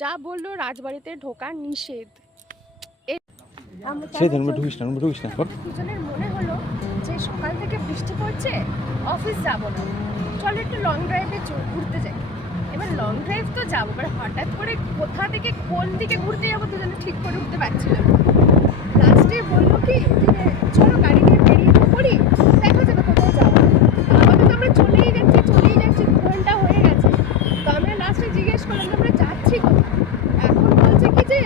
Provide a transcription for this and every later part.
যা বললো রাজবাড়িতে ঢোকা নিষেধ। দুজনের মনে হলো যে সকাল থেকে বৃষ্টি পড়ছে, অফিস যাব না, চলো একটু লং ড্রাইভে ঘুরতে যাই। এবার লং ড্রাইভ তো যাবো, এবার হঠাৎ করে কোথা থেকে কোন দিকে ঘুরতে যাবো দুজনে ঠিক করে উঠতে পারছিলাম। লাস্টে বললো কি যে চলো গাড়ি নিয়ে বেরিয়ে পড়ি, দেখা যাবে কোথায় যাবো। আপাতত আমরা চলেই যাচ্ছি 2 ঘন্টা হয়ে গেছে। তো আমরা লাস্টে জিজ্ঞেস করলাম যে আমরা যাচ্ছি কোথায়। এখন বলছে কি যে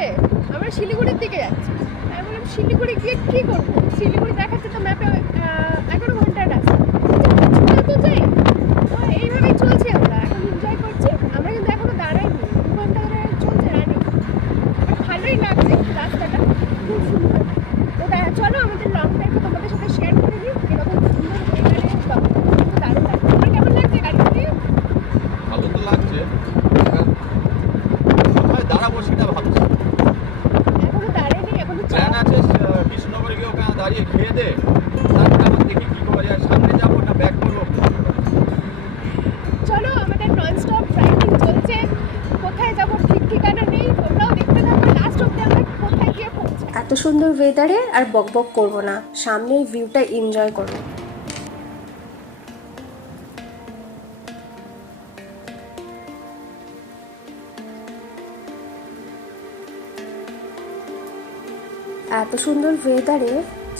আমরা শিলিগুড়ির দিকে যাচ্ছি। আমি বললাম শিলিগুড়ি গিয়ে কী করবো, শিলিগুড়ি দেখাচ্ছে তো ম্যাপে 11 ঘন্টার রাস্তা, ছুটে তো যাই। তো এইভাবেই চলছি, আমরা এখন এনজয় করছি। আমরা কিন্তু এখনো দাঁড়াইনি, 2 ঘন্টা ধরে চলছে রানিং। ভালোই লাগছে রাস্তাটা, খুব সুন্দর। তো চলো আমাদের লং ড্রাইভটা তোমাদের সাথে শেয়ার করে নিই, এরকম সুন্দর ওয়েদারে দারুণ লাগছে। তোমার কেমন লাগছে গাড়িতে নিয়ে? ভালো তো লাগছে, কোথায় দাঁড়াবো সেটা ভাবছি। এখনো দাঁড়াইনি, এখনো প্ল্যান আছে কৃষ্ণনগরে গিয়ে ওখানে দাঁড়িয়ে খেয়ে দে, তারপরে আবার দেখি কি করা যায়, সামনে যাবো না ব্যাক করবো। চলো আমাদের নন স্টপ ড্রাইভিং চলছে, কোথায় যাবো ঠিক ঠিকানা নেই। তোমরাও দেখতে থাকো লাস্ট অব্দি আমরা কোথায় গিয়ে পৌঁছে। এত সুন্দর ওয়েদারে আর বকবক করবো না, সামনের ভিউটা এনজয় করো। এত সুন্দর ওয়েদারে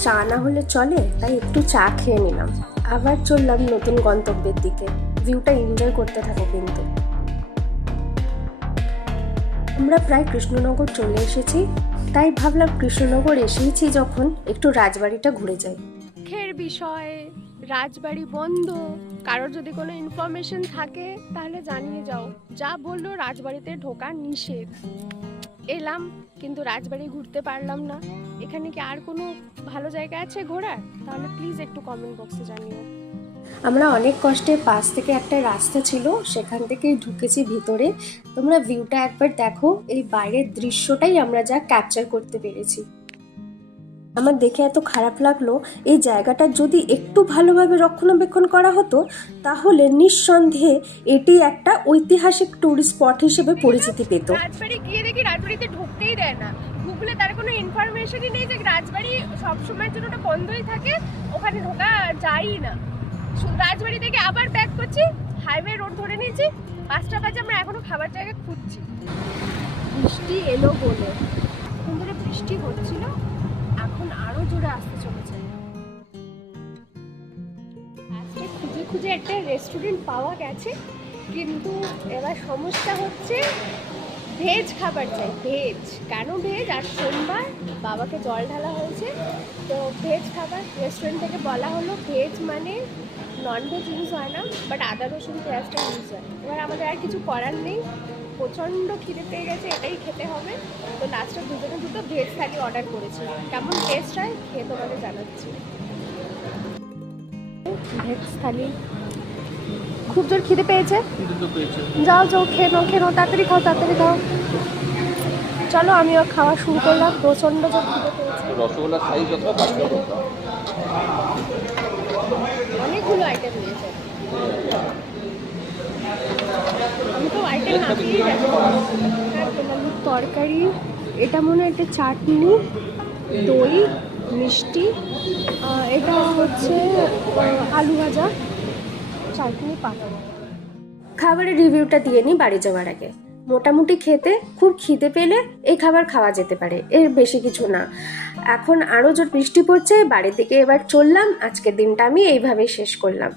চা না হলে চলে, তাই একটু চা খেয়ে নিলাম। আবার চললাম নতুন গন্তব্যের দিকে। ভিউটা এনজয় করতে থাকো কিন্তু। আমরা প্রায় কৃষ্ণনগর চলে এসেছি, তাই ভাবলাম কৃষ্ণনগর এসেইছি যখন একটু রাজবাড়িটা ঘুরে যাই। দুঃখের বিষয় রাজবাড়ি বন্ধ। কারোর যদি কোনো ইনফরমেশন থাকে তাহলে জানিয়ে যাও। যা বললো রাজবাড়িতে ঢোকা নিষেধ। এলাম কিন্তু রাজবাড়ি ঘুরতে পারলাম না। এখানে কি আর কোনো ভালো জায়গা আছে ঘোরার? তাহলে প্লিজ একটু কমেন্ট বক্সে জানিও। আমরা অনেক কষ্টে পাশ থেকে একটা রাস্তা ছিল, সেখান থেকেই ঢুকেছি ভিতরে। তোমরা ভিউটা একবার দেখো, এই বাইরের দৃশ্যটাই আমরা যা ক্যাপচার করতে পেরেছি। আমার দেখে এত খারাপ লাগলো, এই জায়গাটা যদি একটু ভালোভাবে রক্ষণাবেক্ষণ করা হতো তাহলে নিঃসন্দেহে এটি একটা ঐতিহাসিক ট্যুরিস্ট স্পট হিসেবে পরিচিতি পেত। রাজবাড়ি গিয়ে দেখি রাজবাড়িতে ঢুকতেই দেয় না, গুগলে তার কোনো ইনফরমেশনই নেই যে রাজবাড়ি সবসময়ের জন্য ওটা বন্ধই থাকে, ওখানে ঢোকা যায়ই না। রাজবাড়ি থেকে আবার ব্যাক করছি, হাইওয়ে রোড ধরে নিয়েছি। 5টা বাজে, আমরা এখনো খাবার জায়গা খুঁজছি। বৃষ্টি এলো বলে, এখন ধরে বৃষ্টি হচ্ছিল, এখন আরো জোরে আসতে চলেছে। আজকে খুঁজে খুঁজে একটা রেস্টুরেন্ট পাওয়া গেছে, কিন্তু এবার সমস্যা হচ্ছে ভেজ খাবার চাই। ভেজ কেন ভেজ? আর সোমবার বাবাকে জল ঢালা হয়েছে, তো ভেজ খাবার রেস্টুরেন্ট থেকে বলা হলো ভেজ মানে ননভেজ ইউজ হয় না, বাট আদা রসুন পেঁয়াজটা ইউজ হয়। এবার আমাদের আর কিছু করার নেই, প্রচণ্ড খিদে পেয়ে গেছে, এটাই খেতে হবে। তো লাস্টে দুজনে দুটো ভেজ থালি অর্ডার করেছি। কেমন টেস্ট হয় খেয়ে তোমাদের জানাচ্ছি। ভেজ থালি, খুব জোর খিদে পেয়েছে। যাও খেয়ে নাও, তাড়াতাড়ি খাও। চলো আমিও খাওয়া শুরু করলাম, প্রচণ্ড জোর খিদে পেয়েছে। রসগোল্লার সাইজ যত অনেকগুলো আইটেম দিয়েছে, আমি তো আইটেম নামিয়েই যাবো। তরকারি, এটা মনে হয় একটা চাটনি, দই, মিষ্টি, এটা হচ্ছে আলু ভাজা, চাটনি, পাঁপড়। খাবারের রিভিউটা দিয়ে নিই বাড়ি যাওয়ার আগে। মোটামুটি খেতে খুব খিদে পেলে এই খাবার খাওয়া যেতে পারে, এর বেশি কিছু না। এখন আরও জোর বৃষ্টি পড়ছে, বাড়ি থেকে এবার চললাম। আজকের দিনটা আমি এইভাবেই শেষ করলাম।